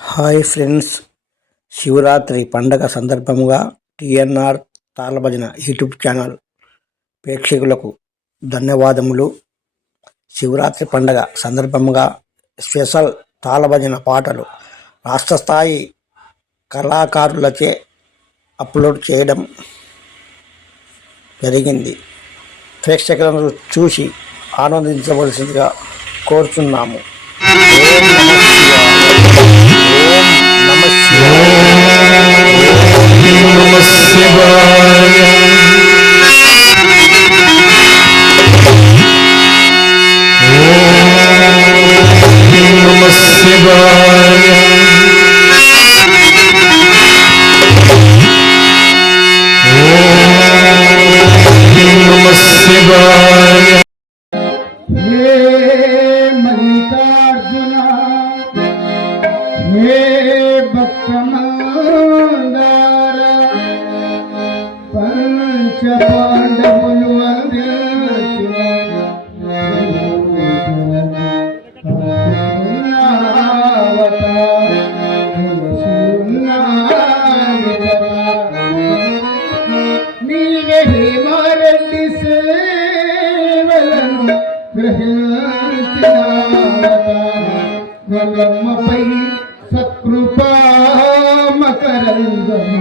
Hi friends Shivaratri పండగ సందర్భముగా TNR తాళభజన యూట్యూబ్ ఛానల్ ప్రేక్షకులకు ధన్యవాదములు. శివరాత్రి పండగ సందర్భముగా స్పెషల్ తాళభజన పాటలు రాష్ట్ర స్థాయి కళాకారులచే అప్లోడ్ చేయడం జరిగింది ప్రేక్షకులను చూసి ఆనందించవలసిందిగా కోరుచున్నాము ఓం నమః శివాయ. ఓం నమః శివాయ. నమః శివాయ. హే మల్లికార్జున హే సేవలను గ్రహించినమ్మపై సత్కృపా మకరందము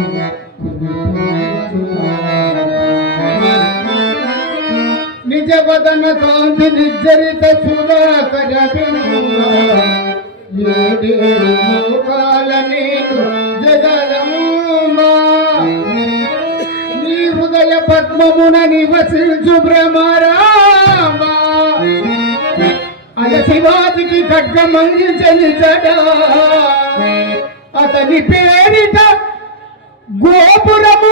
నిజ వదన కాంతి నిర్జరిత సుధాకర ఏడేడు లోకాల నీకు జగదంబా నీ హృదయ పద్మమున నివసించు భ్రమరామా అల తగ్గ ఖడ్గమంగి చలిచడా అతని పేరిట గోపురము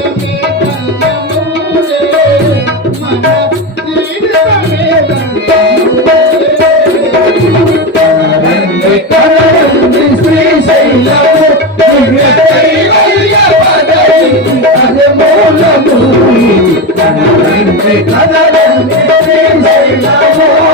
దివ్య దర్శనము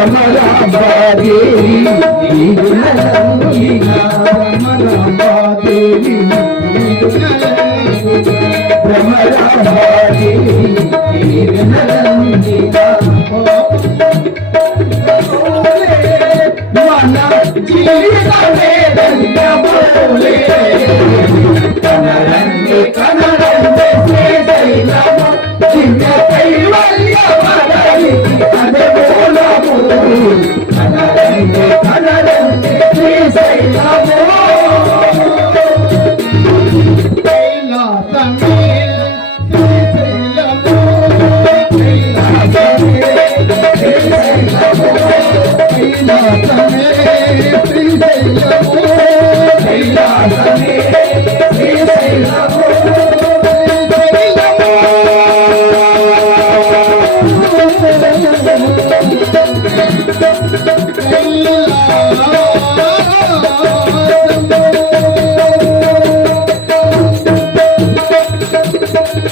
రమలాంబాదేవి రమలాంబాదేవి రమలాంబాదేవి రమలాంబికా మన చిన్న కైవా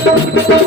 Thank you.